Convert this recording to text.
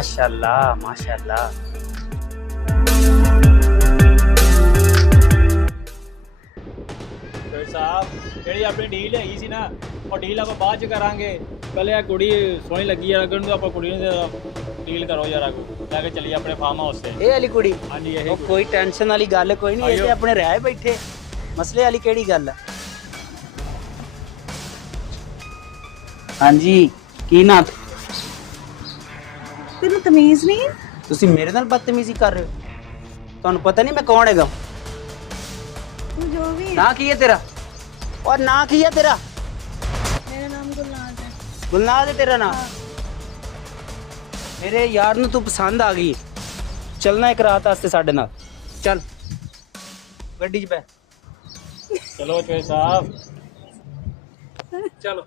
माशाल्लाह माशाल्लाह। साहब जी अपनी डील है सी ना और डील आप बाद च करांगे। पहले आ कुड़ी सोहनी लगी है लगन तो आप कुड़ी डील करो यार लैके चलिए अपने फार्म हाउस से। ये वाली कुड़ी हाँ जी यही कोई टेंशन वाली गल कोई नहीं, ये अपने रह बैठे मसले वाली केड़ी गल है। हाँ जी की ना तेन तमीज नहीं है? तुसी मेरे नाल बदतमीजी कर रहे हो? तुहानू पता नहीं मैं कौन हैगा? तू जो भी है। ना की है तेरा? और ना की है तेरा? मेरा नाम गुलनाज है। गुलनाज है तेरा नाम? मेरे यार नू तू पसंद आ गई, चलना एक रात वास्ते साडे नाल, चल गड्डी च बैठ। चलो चोई साहब चलो।